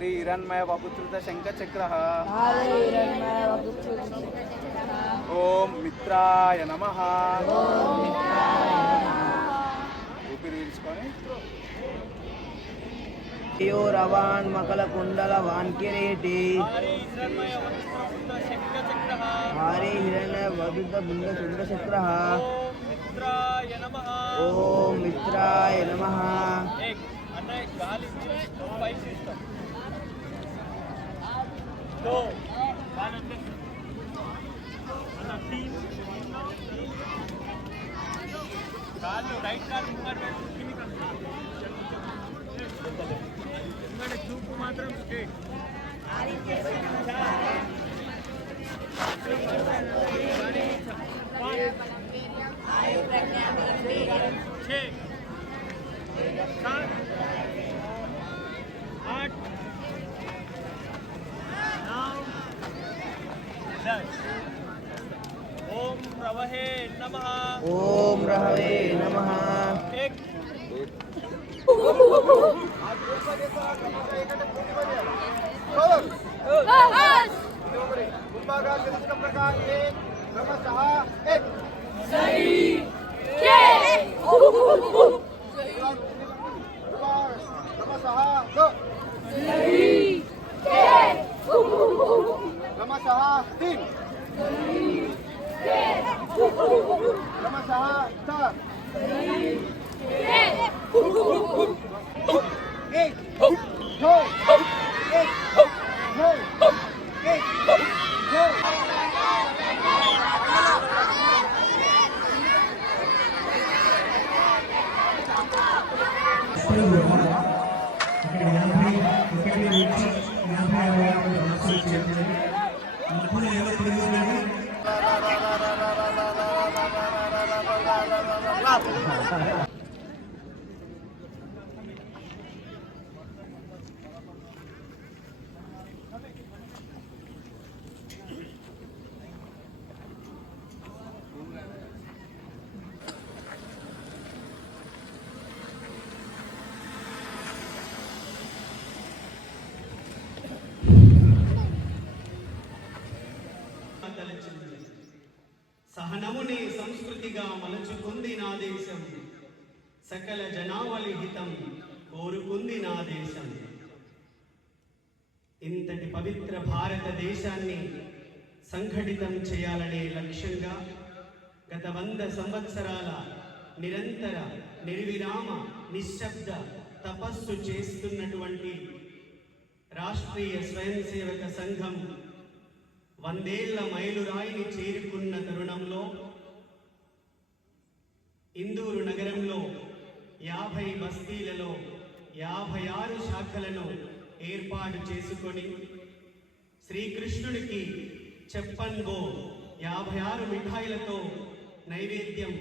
हरि हिरण्मय वपुत्रः शंखचक्रः ओम मित्राय नमः ऊपिरि पील्చుకొని रवान मकल कुंडल वान किरीटी हरि हिरण्य वदुत बिंद चंद्र चक्रः ओम मित्राय नमः राइट చూపు మాత్రం స్ట్రేట్ ओम रवहे नमः ओम रवहे नमः एक सहनमुने संस्कृतिगा मलचुकुंदी ना देशम सकल जनावली हितम कोरुकुंदी ना देशम इंतటి పవిత్ర భారతదేశాన్ని సంఘటితం చేయాలనే లక్ష్యంగా గత 100 సంవత్సరాల నిరంతర నిర్విరామ నిశ్శబ్ద తపస్సు చేస్తున్నటువంటి రాష్ట్రీయ స్వయం సేవక సంఘం 100 ఏళ్ల మైలురాయిని చేరుకున్న తరుణంలో ఇందూరు నగరంలో 50 బస్తీలలో 56 శాఖలను ఏర్పాటు చేసుకొని శ్రీకృష్ణుడికి చెప్పన్గో 56 మిఠాయిలతో నైవేద్యం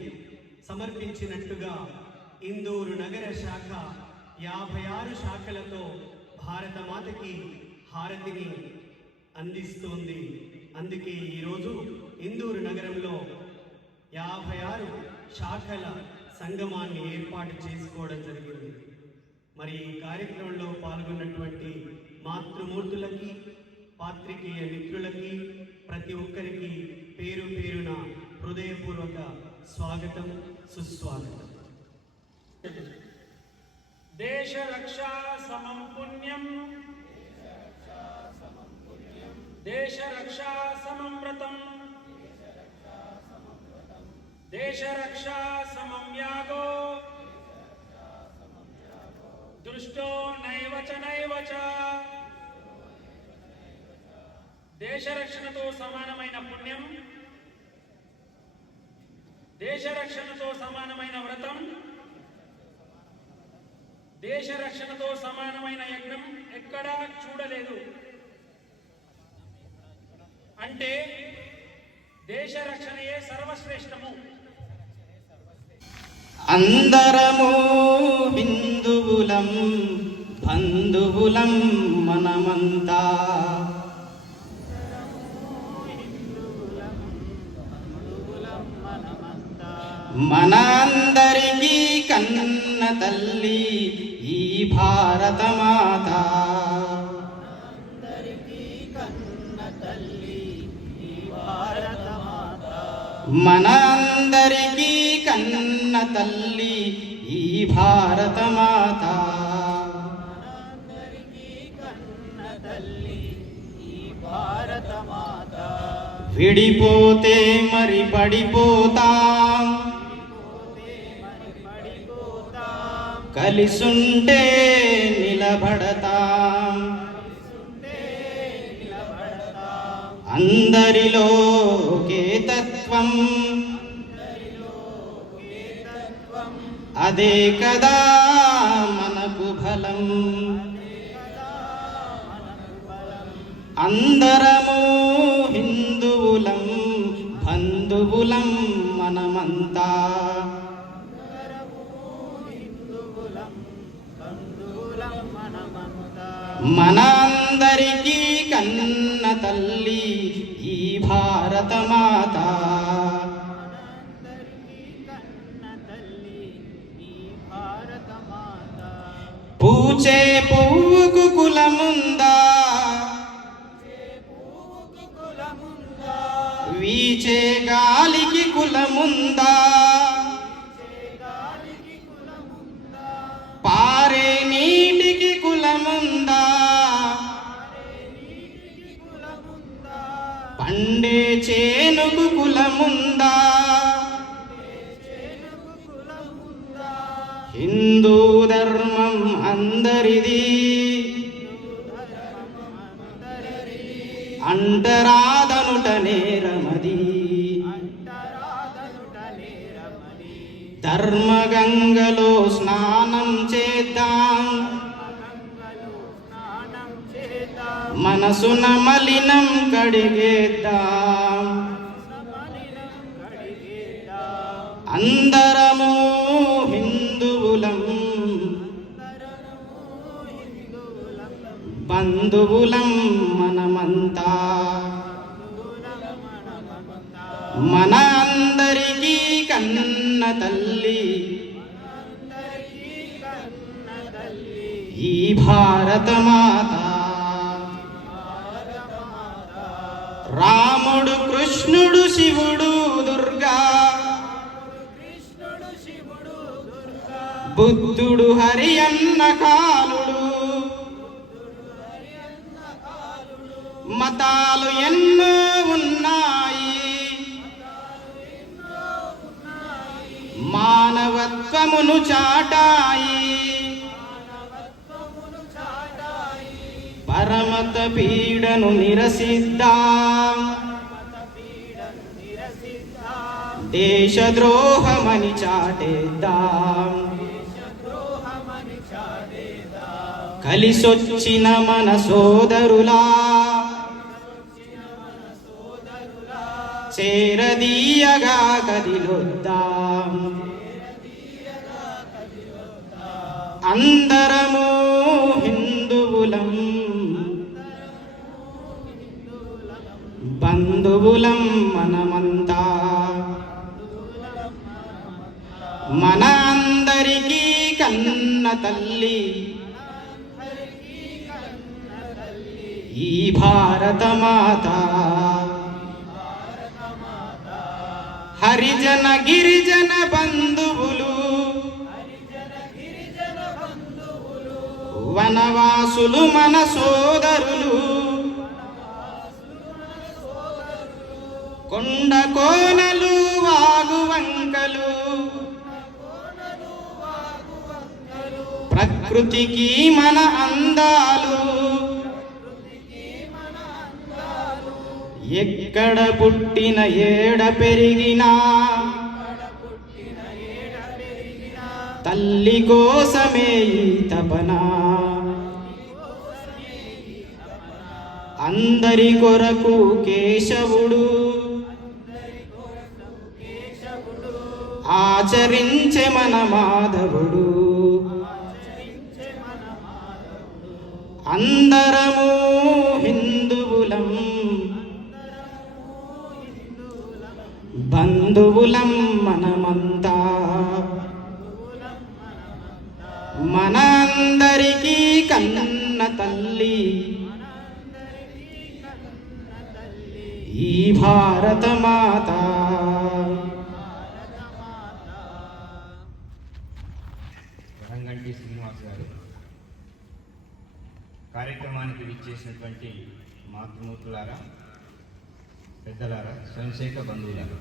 సమర్పించినట్టుగా ఇందూరు నగర శాఖ 56 శాఖలతో భారతమాతకి హారతిని అందిస్తుంది. అందుకే ఈరోజు ఇందూరు నగరంలో 56 శాఖల సంగమాన్ని ఏర్పాటు చేసుకోవడం జరిగింది. మరి ఈ కార్యక్రమంలో పాల్గొన్నటువంటి మాతృమూర్తులకి పాత్రికేయ మిత్రులకి ప్రతి ఒక్కరికి పేరు పేరున హృదయపూర్వక స్వాగతం సుస్వాగతం. దేశ రక్షా సమం పుణ్యం దేశ రక్షా సమం వ్రతం దేశ రక్షా సమం యాగో దృష్టో నైవ చ దేశ రక్షణతో సమానమైన పుణ్యం, దేశ రక్షణతో సమానమైన వ్రతం, దేశ రక్షణతో సమానమైన యజ్ఞం ఎక్కడా చూడలేదు. అంటే దేశ రక్షణయే సర్వశ్రేష్టము. అందరము హిందువులం బంధువులం మనమంతా, మన అందరికీ కన్న తల్లి ఈ భారత మాత. మన అందరికీ కన్న తల్లి ఈ భారత మాత. విడిపోతే మరి పడిపోతాం, కలిసుంటే నిలబడతాం. అందరిలో ఒకే తత్వం, అదే కదా మనకు బలం. అందరము హిందువులం, బంధువులం మనమంతా. మన అందరికీ కన్న తల్లి ఈ భారత మాత. పూచే పువ్వుకు కులముందా, వీచే గాలికి కులముందా, పారే నీటికి కులముందా, పండే చేనుకు కులముందా. హిందూ ధర్మం అందరిది, అంటరాదనుట నేరమది. ధర్మగంగలో స్నానం చేద్దాం, మనసున మలినం కడిగేద్దాం. అందరము హిందువులం, బంధువులం మనమంతా. మన అందరికీ కన్న తల్లి ఈ భారత మాత. రాముడు కృష్ణుడు శివుడు దుర్గా, బుద్ధుడు హరి అన్న కాలుడు. మతాలు ఎన్నో ఉన్నాయి, మానవత్వమును చాటాయి. పరమత పీడను నిరసిద్దాం, దేశద్రోహమని చాటేద్దాం. కలిసొచ్చిన మన సోదరులా, చేరదీయగా కదిలొద్దాం. అందరము హిందువులం, బంధువులం మనమంతా. మన అందరికీ కన్న తల్లి ఈ భారత మాత. హరిజన గిరిజన బంధువులు, వనవాసులు మన సోదరులు. కొండ కోనలు వాగు వంకలు, ప్రకృతికి మన అందాలు. ఎక్కడ పుట్టిన ఏడ పెరిగినా తల్లి కోసమే ఈ తపన. అందరి కొరకు కేశవుడు ఆచరించే మన మాధవుడు. అందరము హిందువులం, బంధువులం మనమంతా. మన అందరికీ కన్న తల్లి ఈ భారత మాత. కార్యక్రమానికి విచ్చేసినటువంటి మాతృమూర్తులారా, పెద్దలారా, స్వయంసేవక బంధువులారా,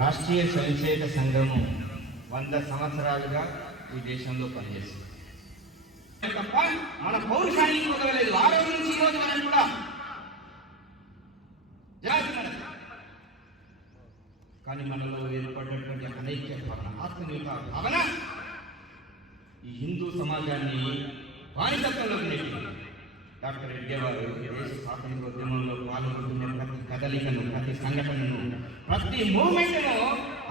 రాష్ట్రీయ స్వయంసేవక సంఘము 100 సంవత్సరాలుగా ఈ దేశంలో పనిచేస్తుంది తప్ప మన పౌరుషానికి కుదరలేదు. ఆ రోజు నుంచి ఈ రోజు వరకు కూడా కానీ మనలో ఏర్పడినటువంటి అనైక్య భావన, ఆత్మీయత భావన ఈ హిందూ సమాజాన్ని బానిసత్వంలోకి నెట్టింది. డాక్టర్ రెడ్డి గారు దేశ స్వాతంత్రోద్యమంలో పాల్గొంటున్న ప్రతి కదలికను, ప్రతి సంఘటనను, ప్రతి మూమెంట్ను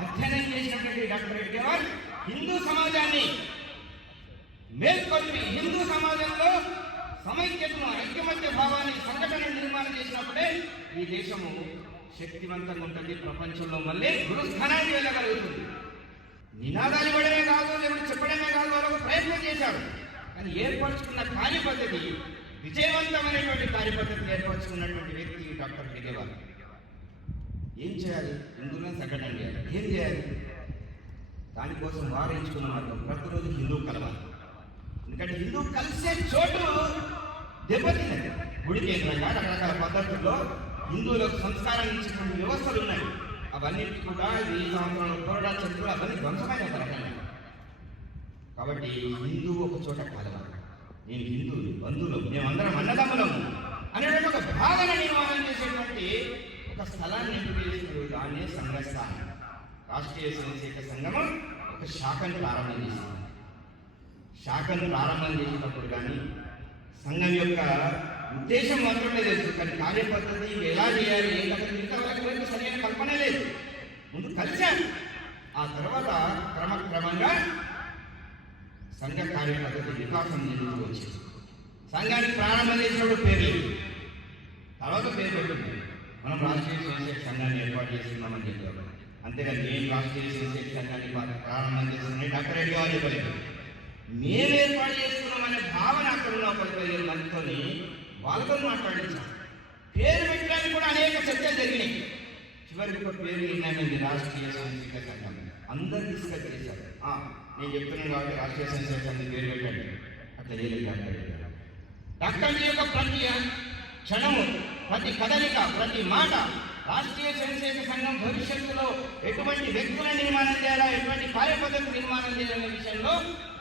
అధ్యయనం చేసినటువంటి డాక్టర్ రెడ్డి గారు హిందూ సమాజాన్ని మేల్కొల్పి హిందూ సమాజంలో సమైక్యతను, ఐక్యమత్య భావాన్ని, సంఘటనను నిర్మాణం చేసినప్పుడే ఈ దేశము శక్తివంతంగా ఉంటుంది, ప్రపంచంలో మళ్ళీ గురుస్థానానికి వెళ్ళగలుగుతుంది. నినాదాలు ఇవ్వడమే కాదు, లేకపోతే చెప్పడమే కాదు, వాళ్ళు ప్రయత్నం చేశారు. కానీ ఏర్పరచుకున్న కార్యపద్ధతి, విజయవంతమైనటువంటి కార్యపద్ధతిని ఏర్పరచుకున్నటువంటి వ్యక్తి డాక్టర్ దిగేవారు. ఏం చేయాలి? హిందువులను సంఘటన చేయాలి. ఏం చేయాలి? దానికోసం వారు ఎంచుకున్న మార్గం ప్రతిరోజు హిందూ కలవాలి. ఎందుకంటే హిందూ కలిసే చోటు దెబ్బతిన్నది. గుడి కేంద్రంగా రకరకాల పద్ధతుల్లో హిందువులకు సంస్కారం ఇచ్చినటువంటి వ్యవస్థలు ఉన్నాయి. అవన్నిటి కూడా ఈ సంవత్సరంలో కొరడా చరిత్ర అవన్నీ ధ్వంసమైన రకంగా. కాబట్టి హిందువు ఒక చోట కలవాలి. నేను హిందువులు, బంధువులు, మేమందరం అన్నదమ్ములము అనేటువంటి ఒక భావన నిర్మాణం చేసేటువంటి ఒక స్థలాన్ని ఎంపిక చేసినారు. దాన్నే సంఘస్థానం. రాష్ట్రీయ స్వయంసేవక సంఘము ఒక శాఖను ప్రారంభం చేసింది. శాఖను ప్రారంభం చేసినప్పుడు కానీ సంఘం యొక్క ఉద్దేశం మాత్రమే తెలుసు, కానీ కార్యపద్ధతి ఎలా చేయాలి, ఏ కథ సరైన కల్పన లేదు. ముందు కలిశారు. ఆ తర్వాత క్రమక్రమంగా సంఘ కార్యపద్ధతి వికాసం చెందుతూ వచ్చింది. సంఘానికి ప్రారంభం చేసినప్పుడు పేరు లేదు, తర్వాత పేరు పెట్టింది. మనం రాష్ట్రీయ స్వయంసేవక సంఘాన్ని ఏర్పాటు చేస్తున్నామని చెప్పారు. అంతేగాని నేను రాష్ట్రీయ స్వయంసేవక సంఘాన్ని ప్రారంభం చేస్తున్నామని డాక్టర్ రెడ్డి గారు చెప్పలేదు. మేము ఏర్పాటు చేసుకున్నామనే భావన అక్కడ ఉన్న 15 మందితో వాళ్ళతో మాట్లాడించాం. పేరు పెట్టడానికి కూడా అనేక చర్చలు జరిగినాయి. చివరికి ఒక పేరు నిర్ణయమైంది, రాష్ట్రీయ స్వయంసేవక సంఘం. అందరూ డిస్కస్ చేశారు. నేను చెప్తున్నాను కాబట్టి రాష్ట్రీయ స్వయంసేవక సంఘం పేరు పెట్టండి. అట్లా చేయలేదు డాక్టర్ రెడ్డి గారు. డాక్టర్ రెడ్డి యొక్క ప్రతి క్షణము, ప్రతి కదలిక, ప్రతి మాట రాష్ట్రీయ స్వయంసేవక సంఘం భవిష్యత్తులో ఎటువంటి వ్యక్తుల నిర్మాణం చేయాలా, ఎటువంటి కార్యపద్ధతి నిర్మాణం చేయాలనే విషయంలో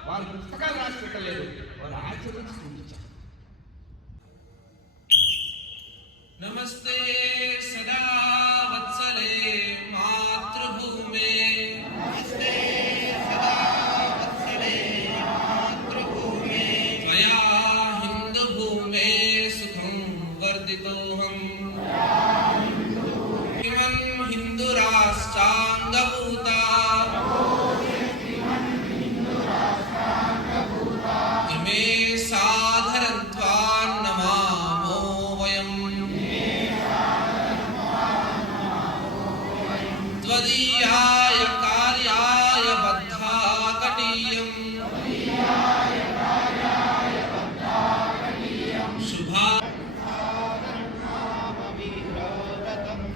వాళ్ళు పుస్తకాలు రాసి పెట్టలేదు, వాళ్ళు ఆచరించి చూపించారు. నమస్తే సదా వత్సలే మాతృభూమే, నమస్తే సదా వత్సలే మాతృభూమే, త్వయా హిందూభూమే సుఖం వర్ధితోహం, ఇమం హిందూరాష్ట్రాంగభూతా ఇమే సాధరంత్వాన్ నమామో వయం, త్వదీయాయ కార్యాయ బద్ధా కటీయం, శుభా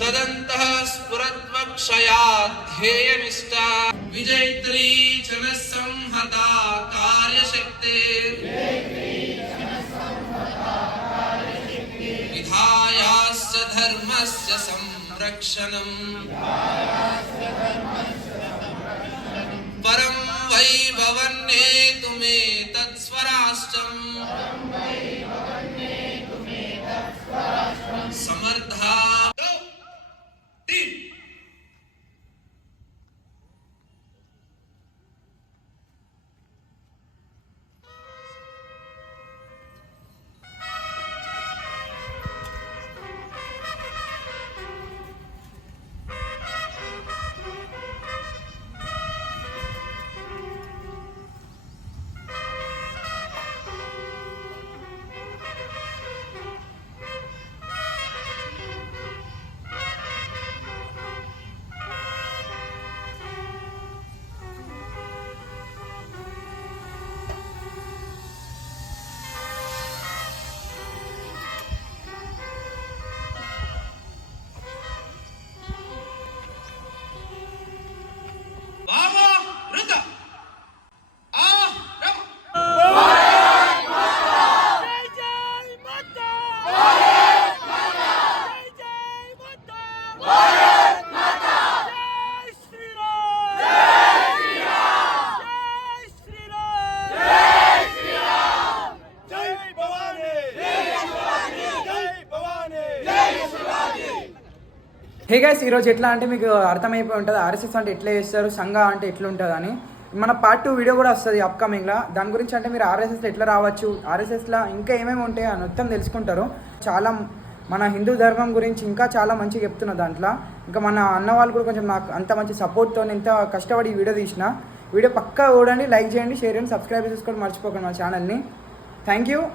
తదంతః స్ఫురద్వక్షయాధ్యేయనిష్టా, విజైత్రీ చన సంహతా కార్యశక్తే, విధాయాస్య ధర్మస్య సంరక్షణం, పరం వైభవన్నేతుమే తత్స్వరాష్ట్రం, సమర్థా హే గైస్, ఈరోజు ఎట్లా అంటే మీకు అర్థమైపోయి ఉంటుంది ఆర్ఎస్ఎస్ అంటే ఎట్లా చేస్తారు, సంఘ అంటే ఎట్లుంటుంది అని. మన పార్ట్ 2 వీడియో కూడా వస్తుంది అప్కమింగ్లో. దాని గురించి అంటే మీరు ఆర్ఎస్ఎస్లో ఎట్లా రావచ్చు, ఆర్ఎస్ఎస్లో ఇంకా ఏమేమి ఉంటాయి అని మొత్తం తెలుసుకుంటారు. చాలా మన హిందూ ధర్మం గురించి ఇంకా చాలా మంచిగా చెప్తున్నా దాంట్లో. ఇంకా మన అన్న వాళ్ళు కూడా కొంచెం నాకు అంత మంచి సపోర్ట్తో ఎంత కష్టపడి ఈ వీడియో తీసిన. వీడియో పక్కా చూడండి, లైక్ చేయండి, షేర్ చేయండి, సబ్స్క్రైబ్ చేసుకోండి మర్చిపోకండి మా ఛానల్ని. Thank you.